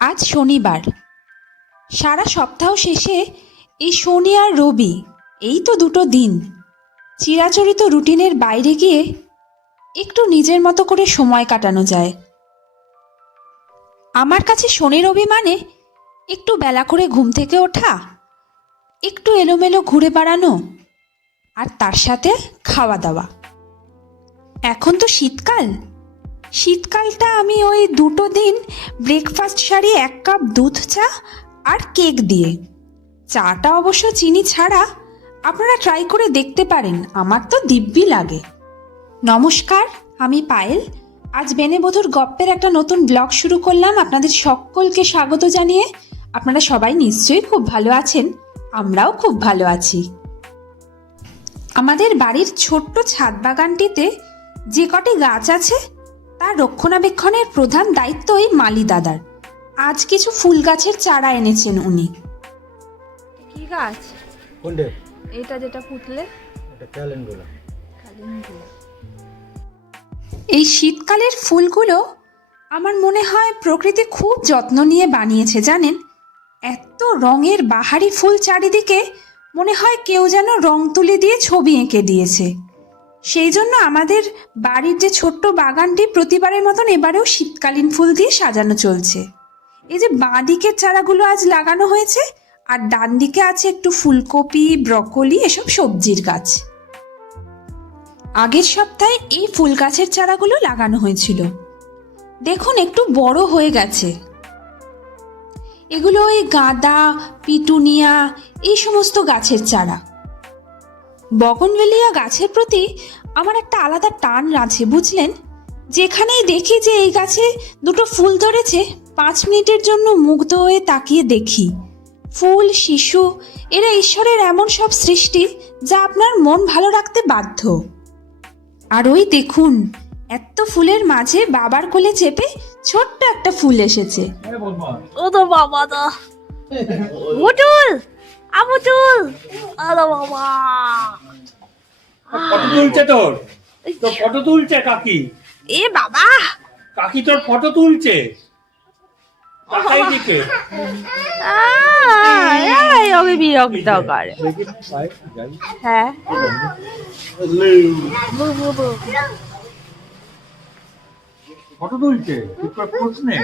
আজ শনিবার। সারা সপ্তাহ শেষে এই শনি আর রবি, এই তো দুটো দিন। চিরাচরিত রুটিনের বাইরে গিয়ে একটু নিজের মতো করে সময় কাটানো যায়। আমার কাছে শনি রবি মানে একটু বেলা করে ঘুম থেকে ওঠা, একটু এলোমেলো ঘুরে বেড়ানো, আর তার সাথে খাওয়া দাওয়া। এখন তো শীতকাল শীতকালটা আমি ওই দুটো দিন ব্রেকফাস্ট সারি এক কাপ দুধ, চা আর কেক দিয়ে। চাটা অবশ্য চিনি ছাড়া আপনারা ট্রাই করে দেখতে পারেন, আমার তো দিব্যি লাগে। নমস্কার, আমি পায়েল। আজ বেনেবধুর গপ্পের একটা নতুন ব্লগ শুরু করলাম। আপনাদের সকলকে স্বাগত জানিয়ে আপনারা সবাই নিশ্চয়ই খুব ভালো আছেন, আমরাও খুব ভালো আছি। আমাদের বাড়ির ছোট্ট ছাদ বাগানটিতে যে কটি গাছ আছে তার রক্ষণাবেক্ষণের প্রধান দায়িত্বই মালি দাদার। আজ কিছু ফুল গাছের চারা এনেছেন উনি। কি গাছ? কোনটে? এটা যেটা পুতলে? এটা ক্যালেন্ডুলা। এই শীতকালের ফুলগুলো আমার মনে হয় প্রকৃতি খুব যত্ন নিয়ে বানিয়েছে জানেন? এত রঙের বাহারি ফুল চারিদিকে মনে হয় কেউ যেন রং তুলি দিয়ে ছবি এঁকে দিয়েছে। সেই জন্য আমাদের বাড়ির যে ছোট্ট বাগানটি প্রতিবারের মতন এবারেও শীতকালীন ফুল দিয়ে সাজানো চলছে। এই যে বাঁ দিকের চারাগুলো আজ লাগানো হয়েছে, আর ডান দিকে আছে একটু ফুলকপি, ব্রকলি, এসব সবজির গাছ। আগের সপ্তাহে এই ফুল গাছের চারাগুলো লাগানো হয়েছিল। দেখুন, একটু বড় হয়ে গেছে। এগুলো ওই গাঁদা, পিটুনিয়া, এই সমস্ত গাছের চারা। বগনভেলিয়া গাছের প্রতি আমার একটা আলাদা টান আছে বুঝলেন? যেখানেই দেখি যে এই গাছে দুটো ফুল ধরেছে, পাঁচ মিনিটের জন্য মুগ্ধ হয়ে তাকিয়ে দেখি। ফুল, শিশু, এরা ঈশ্বরের এমন সব সৃষ্টি যা আপনার মন ভালো রাখতে বাধ্য। আর ওই দেখুন, এত ফুলের মাঝে বাবার কোলে চেপে ছোট্ট একটা ফুল এসেছে। ও তো বাবা দা বুটুল আবুটুল আরে বাবা। ফটো তুলছে তোর? তোর ফটো তুলছে কাকি? এ বাবা। কাকি তোর ফটো তুলছে? তাকাই দিকে। এই ওকে বিরক্ত করে। হ্যাঁ। ফটো তুলছে? তুই প্রশ্নে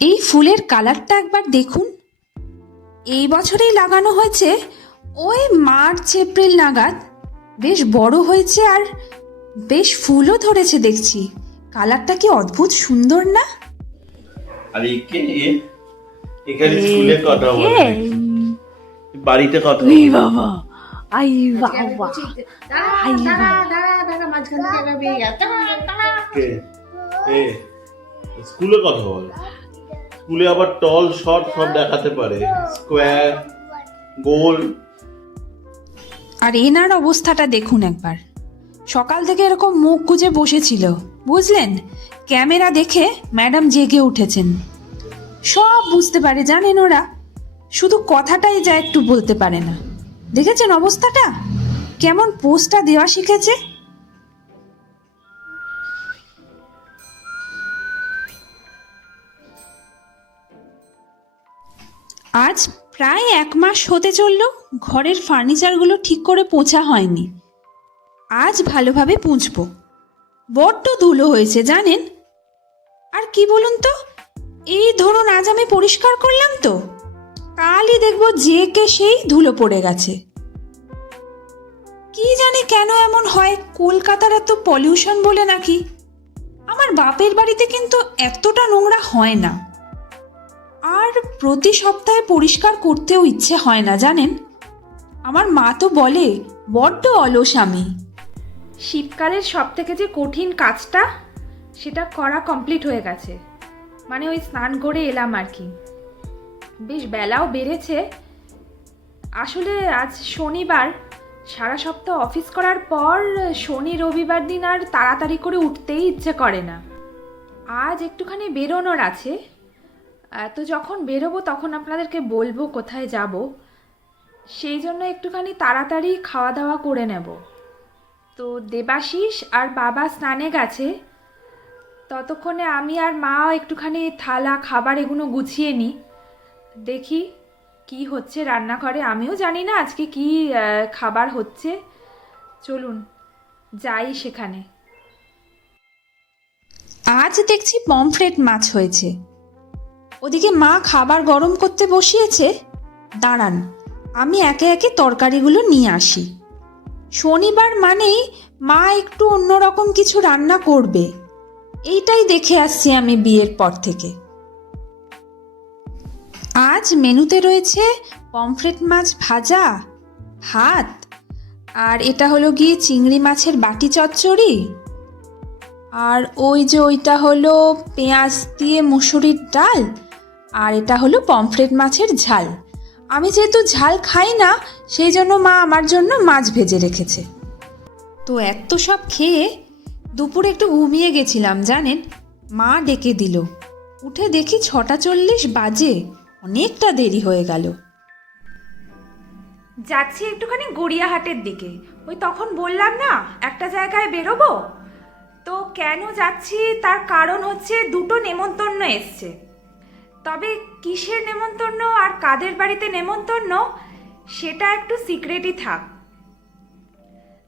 এই ফুলের কালারটা একবার দেখুন। এই বছরেই লাগানো হয়েছে ওই মার্চ এপ্রিল নাগাদ। বেশ বড় হয়েছে আর বেশ ফুলও ধরেছে দেখছি। কালারটা কি অদ্ভুত সুন্দর না? আর একে এখানে স্কুলে কথা বলে বাড়িতে কথা বলে। বাবা। আই বাবা। I K? এ, স্কুলে কথা বলে। স্কুলে আবার টল শর্ট সব দেখাতে পারে। স্কোয়ার গোল। আর এনার অবস্থাটা দেখুন একবার। সকাল থেকে এরকম মুখ গুজে বসেছিল। বুঝলেন? ক্যামেরা দেখে ম্যাডাম জেগে উঠেছেন। সব বুঝতে পারে, জানেন ওরা। শুধু কথাটাই যা একটু বলতে পারে না। দেখেছেন অবস্থাটা? কেমন পোস্টটা দেওয়া শিখেছে? আজ প্রায় এক মাস হতে চলল, ঘরের ফার্নিচারগুলো ঠিক করে পোঁছা হয়নি। আজ ভালোভাবে পুঁছবো। বড্ড ধুলো হয়েছে, জানেন? আর কি বলুন তো, এই ধরুন আজ আমি পরিষ্কার করলাম তো। কালই দেখব যে কে সেই ধুলো পড়ে গেছে। কি জানি কেন এমন হয়, কলকাতার এত পলিউশন বলে নাকি? আমার বাপের বাড়িতে কিন্তু এতটা নোংরা হয় না। আর প্রতি সপ্তাহে পরিষ্কার করতেও ইচ্ছে হয় না, জানেন? আমার মা তো বলে, বড্ড অলস আমি। শীতকালের সব থেকে যে কঠিন কাজটা, সেটা করা কমপ্লিট হয়ে গেছে। মানে ওই স্নান করে এলাম আর কি। বেশ বেলাও বেড়েছে। আসলে আজ শনিবার, সারা সপ্তাহ অফিস করার পর শনি, রবিবার দিন আর তাড়াতাড়ি করে উঠতেই ইচ্ছে করে না। আজ একটুখানি বেরোনোর আছে। তো যখন বেরোবো তখন আপনাদেরকে বলব কোথায় যাব। সেই জন্য একটুখানি তাড়াতাড়ি খাওয়া দাওয়া করে নেব। তো দেবাশিস আর বাবা স্নানে গেছে। ততক্ষণে আমি আর মা একটুখানি থালা, খাবার এগুলো গুছিয়ে নিই। দেখি কি হচ্ছে রান্নাঘরে। আমিও জানি না আজকে কি খাবার হচ্ছে। চলুন, যাই সেখানে। আজ দেখছি পমফ্রেট মাছ হয়েছে। ওদিকে মা খাবার গরম করতে বসিয়েছে। দাঁড়ান, আমি একে একে তরকারিগুলো নিয়ে আসি। শনিবার মানেই মা একটু অন্যরকম কিছু রান্না করবে। এইটাই দেখে আসছি আমি বিয়ের পর থেকে। আজ মেনুতে রয়েছে পমফ্রেট মাছ ভাজা, ভাত, আর এটা হলো গিয়ে চিংড়ি মাছের বাটি চচ্চড়ি, আর ওই যে ওইটা হলো পেঁয়াজ দিয়ে মুসুরির ডাল আর এটা হলো পমফ্রেট মাছের ঝাল। আমি যেহেতু ঝাল খাই না, সেই জন্য মা আমার জন্য মাছ ভেজে রেখেছে। তো এত সব খেয়ে দুপুরে একটু ঘুমিয়ে গেছিলাম, জানেন? মা ডেকে দিল। উঠে দেখি ছটা চল্লিশ বাজে, অনেকটা দেরি হয়ে গেল। যাচ্ছি একটুখানি গড়িয়াহাটের দিকে। ওই তখন বললাম না, একটা জায়গায় বেরোবো? তো কেন যাচ্ছি, তার কারণ হচ্ছে দুটো নেমন্তন্ন এসছে। তবে কিসের নেমন্তন্ন আর কাদের বাড়িতে নেমন্তন্ন, সেটা একটু সিক্রেটই থাক।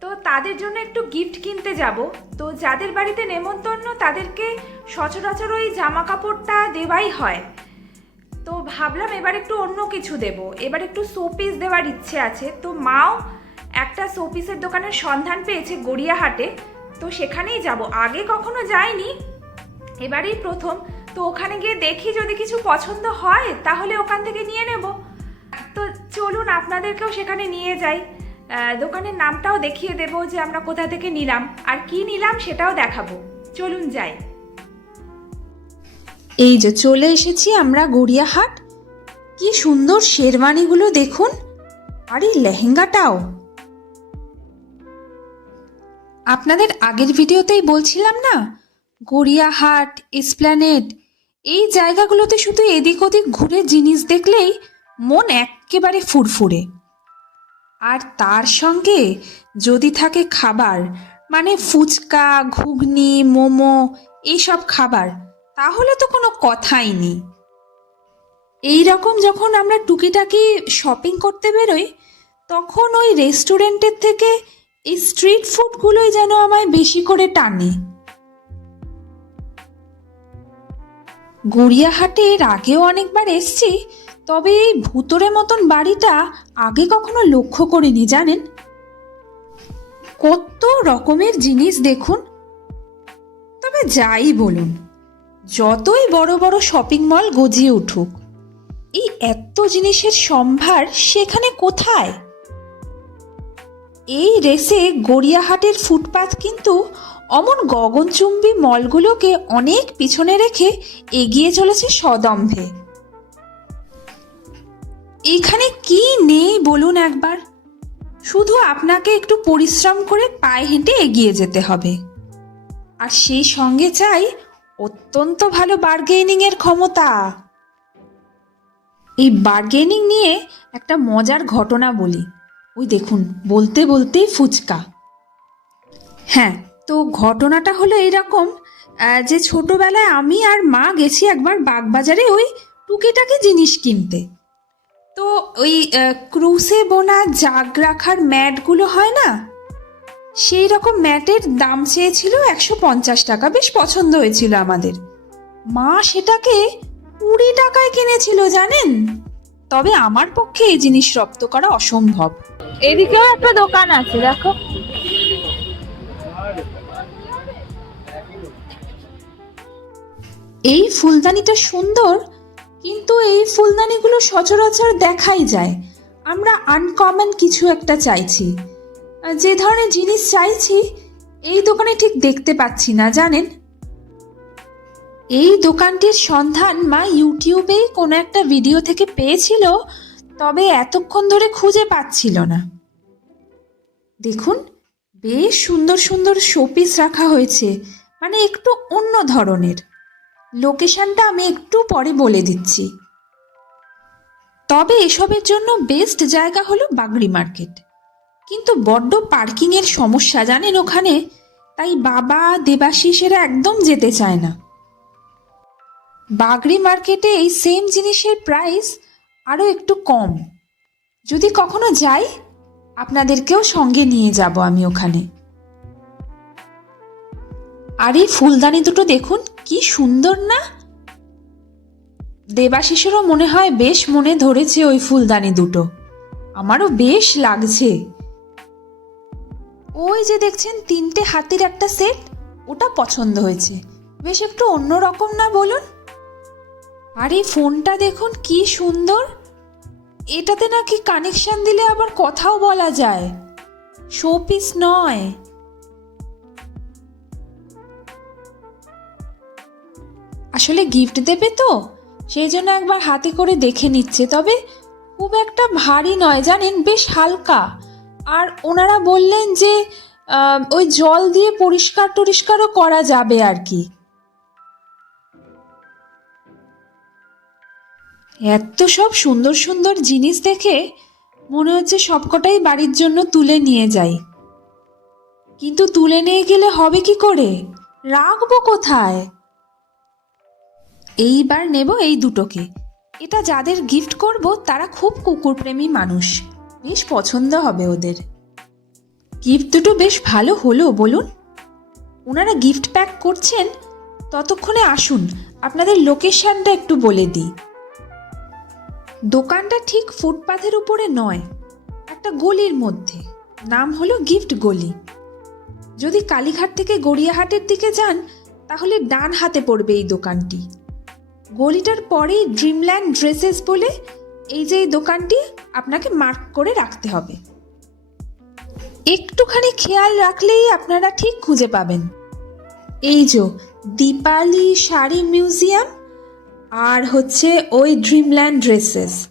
তো তাদের জন্য একটু গিফট কিনতে যাব। তো যাদের বাড়িতে নেমন্তন্ন, তাদেরকে সচরাচর ওই জামা কাপড়টা দেওয়াই হয়। তো ভাবলাম এবার একটু অন্য কিছু দেব। এবার একটু শোপিস দেওয়ার ইচ্ছে আছে। তো মাও একটা শোপিসের দোকানের সন্ধান পেয়েছে গড়িয়াহাটে। তো সেখানেই যাব। আগে কখনো যাইনি। এবারেই প্রথম। তো ওখানে গিয়ে দেখি যদি কিছু পছন্দ হয়, তাহলে ওখান থেকে নিয়ে নেব। তো চলুন, আপনাদেরকেও সেখানে নিয়ে যাই। দোকানের নামটাও দেখিয়ে দেবো যে আমরা কোথা থেকে নিলাম, আর কি নিলাম সেটাও দেখাবো। চলুন যাই। এই যে চলে এসেছি আমরা গড়িয়াহাট। কি সুন্দর শেরওয়ানিগুলো দেখুন। আর এই লেহেঙ্গাটাও। আপনাদের আগের ভিডিওতেই বলছিলাম না, গড়িয়াহাট এসপ্ল্যানেড এই জায়গাগুলোতে শুধু এদিক ওদিক ঘুরে জিনিস দেখলেই মন একেবারে ফুরফুরে। আর তার সঙ্গে যদি থাকে খাবার মানে ফুচকা, ঘুগনি, মোমো, এইসব খাবার, তাহলে তো কোনো কথাই নেই। এই রকম যখন আমরা টুকিটাকি শপিং করতে বেরোই, তখন ওই রেস্টুরেন্টের থেকে এই স্ট্রিট ফুডগুলোই যেন আমায় বেশি করে টানে। গড়িয়াহাটে এর আগেও অনেকবার এসছি, তবে এই ভুতরে মতন বাড়িটা আগে কখনো লক্ষ্য করিনি, জানেন? কত রকমের জিনিস দেখুন। তবে যাই বলুন, যতই বড় বড় শপিং মল গজিয়ে উঠুক, এই এত জিনিসের সম্ভার সেখানে কোথায়? এই রেসে গড়িয়াহাটের ফুটপাথ কিন্তু অমন গগনচুম্বী মলগুলোকে অনেক পিছনে রেখে এগিয়ে চলেছে সদম্ভে এখানে কি নেই বলুন একবার? শুধু আপনাকে একটু পরিশ্রম করে পায়ে হেঁটে এগিয়ে যেতে হবে। আর সেই সঙ্গে চাই অত্যন্ত ভালো বার্গেনিং এর ক্ষমতা। এই বার্গেনিং নিয়ে একটা মজার ঘটনা বলি। ওই দেখুন, বলতে বলতেই ফুচকা। হ্যাঁ তো ঘটনাটা হলো এরকম যে ছোটবেলায় আমি আর মা গেছি একবার বাগবাজারে ওই টুকিটাকি জিনিস কিনতে। তো ওই ক্রুসে বোনা জাগ রাখার ম্যাটগুলো হয় না? সেই রকম ম্যাটের দাম চেয়েছিল একশো পঞ্চাশ টাকা, বেশ পছন্দ হয়েছিল আমাদের। মা সেটাকে কুড়ি টাকায় কিনেছিল, জানেন? তবে আমার পক্ষে এই জিনিস রপ্ত করা অসম্ভব। এদিকেও একটা দোকান আছে, দেখো। এই ফুলদানিটা সুন্দর, কিন্তু এই ফুলদানিগুলো সচরাচর দেখাই যায়। আমরা আনকমন কিছু একটা চাইছি। যে ধরনের জিনিস চাইছি, এই দোকানে ঠিক দেখতে পাচ্ছি না, জানেন? এই দোকানটির সন্ধান মা ইউটিউবেই কোনো একটা ভিডিও থেকে পেয়েছিল, তবে এতক্ষণ ধরে খুঁজে পাচ্ছিল না। দেখুন, বেশ সুন্দর সুন্দর শোপিস রাখা হয়েছে মানে একটু অন্য ধরনের। লোকেশনটা আমি একটু পরে বলে দিচ্ছি। তবে এসবের জন্য বেস্ট জায়গা হলো বাগড়ি মার্কেট। কিন্তু বড্ড পার্কিংয়ের সমস্যা জানেন ওখানে? তাই বাবা দেবাশিসেরা একদম যেতে চায় না। বাগড়ি মার্কেটে এই সেম জিনিসের প্রাইস আরও একটু কম। যদি কখনো যাই, আপনাদেরকেও সঙ্গে নিয়ে যাব আমি ওখানে। আর এই ফুলদানি দুটো দেখুন, কি সুন্দর না? দেবাশিসেরও মনে হয় বেশ মনে ধরেছে ওই ফুলদানি দুটো। আমারও বেশ লাগছে। ওই যে দেখছেন, তিনটে হাতির একটা সেট, ওটা পছন্দ হয়েছে। বেশ একটু অন্যরকম না বলুন? আর এই ফোনটা দেখুন, কি সুন্দর। এটাতে নাকি কানেকশন দিলে আবার কথাও বলা যায়। শোপিস নয়। আসলে গিফট দেবে তো? সেই জন্য একবার হাতে করে দেখে নিচ্ছে। তবে খুব একটা ভারী নয়, জানেন? বেশ হালকা। আর ওনারা বললেন যে ওই জল দিয়ে পরিষ্কার টরিষ্কারও করা যাবে আর কি। এত সব সুন্দর সুন্দর জিনিস দেখে মনে হচ্ছে সবকটাই বাড়ির জন্য তুলে নিয়ে যাই। কিন্তু তুলে নিয়ে গেলে হবে কি করে? রাখব কোথায়? এইবার নেব এই দুটোকে। এটা যাদের গিফট করব, তারা খুব কুকুরপ্রেমী মানুষ। বেশ পছন্দ হবে ওদের। গিফট দুটো বেশ ভালো হলো, বলুন। ওনারা গিফট প্যাক করছেন, ততক্ষণে আসুন, আপনাদের লোকেশনটা একটু বলে দিই। দোকানটা ঠিক ফুটপাথের উপরে নয়, একটা গলির মধ্যে। নাম হলো গিফট গলি। যদি কালীঘাট থেকে গড়িয়াহাটের দিকে যান, তাহলে ডান হাতে পড়বে এই দোকানটি। গলিটার পরেই ড্রিমল্যান্ড ড্রেসেস বলে এই যে এই দোকানটি, আপনাকে মার্ক করে রাখতে হবে। একটুখানি খেয়াল রাখলেই আপনারা ঠিক খুঁজে পাবেন। এই যে দীপালি শাড়ি মিউজিয়াম আর হচ্ছে ওই ড্রিমল্যান্ড ড্রেসেস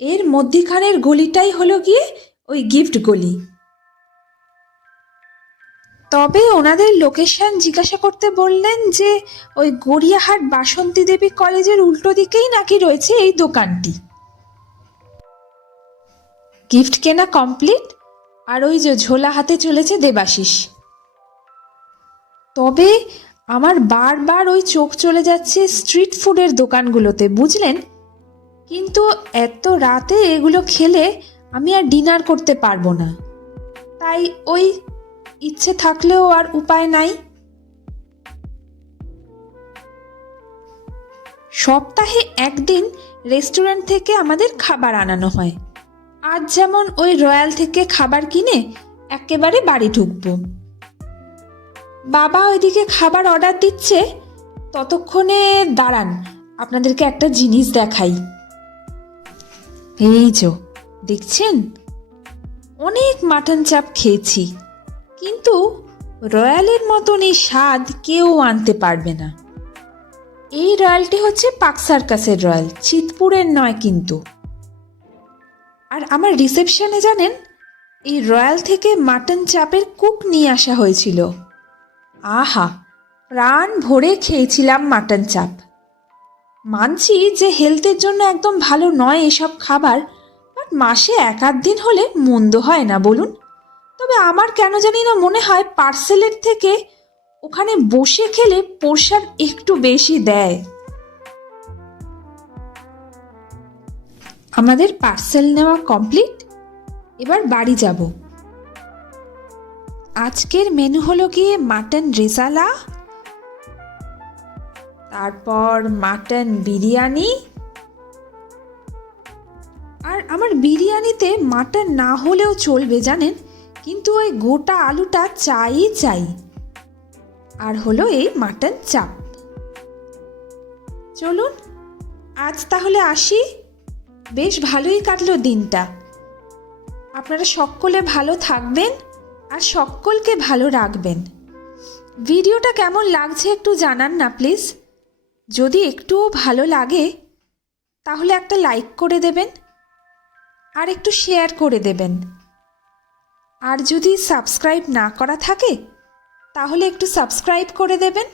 এর মধ্যিখানের গলিটাই হলো গিয়ে ওই গিফট গলি। তবে ওনাদের লোকেশন জিজ্ঞাসা করতে বললেন যে, ওই গড়িয়াহাট বাসন্তী দেবী কলেজের উল্টো দিকেই নাকি রয়েছে এই দোকানটি। গিফট কেনা কমপ্লিট আর ওই যে ঝোলা হাতে চলেছে দেবাশিস। তবে আমার বারবার ওই চোখ চলে যাচ্ছে স্ট্রিট ফুডের দোকানগুলোতে, বুঝলেন? কিন্তু এত রাতে এগুলো খেলে আমি আর ডিনার করতে পারব না। তাই ওই ইচ্ছে থাকলেও আর উপায় নাই। সপ্তাহে একদিন রেস্টুরেন্ট থেকে আমাদের খাবার আনানো হয়। আজ যেমন ওই রয়্যাল থেকে খাবার কিনে একেবারে বাড়ি ঢুকবো। বাবা ওইদিকে খাবার অর্ডার দিচ্ছে, ততক্ষণে দাঁড়ান, আপনাদেরকে একটা জিনিস দেখাই। এই যো, দেখছেন? অনেক মাটন চাপ খেয়েছি। কিন্তু রয়্যালের মতন এই স্বাদ কেউ আনতে পারবে না। এই রয়্যালটি হচ্ছে পাক সার্কাসের রয়্যাল, চিতপুরের নয় কিন্তু। আর আমার রিসেপশনে জানেন, এই রয়্যাল থেকে মাটন চাপের কুক নিয়ে আসা হয়েছিল। আহা, প্রাণ ভরে খেয়েছিলাম মাটন চাপ। মানছি যে হেলথের জন্য একদম ভালো নয় এসব খাবার, বাট মাসে এক আধ দিন হলে মন্দ হয় না, বলুন? তবে আমার কেন জানি না মনে হয় পার্সেলের থেকে ওখানে বসে খেলে পোর্শন একটু বেশি দেয়। আমাদের পার্সেল নেওয়া কমপ্লিট, এবার বাড়ি যাব। আজকের মেনু হলো গিয়ে মাটন রেসালা তারপর মাটন বিরিয়ানি, আর আমার বিরিয়ানিতে মাটন না হলেও চলবে, জানেন? কিন্তু ওই গোটা আলুটা চাই চাই। আর হলো এই মাটন চাপ। চলুন, আজ তাহলে আসি। বেশ ভালোই কাটলো দিনটা। আপনারা সকলে ভালো থাকবেন আর সকলকে ভালো রাখবেন। ভিডিওটা কেমন লাগছে একটু জানান না, প্লিজ। যদি একটুও ভালো লাগে, তাহলে একটা লাইক করে দেবেন। আর একটু শেয়ার করে দেবেন। আর যদি সাবস্ক্রাইব না করা থাকে তাহলে একটু সাবস্ক্রাইব করে দেবেন।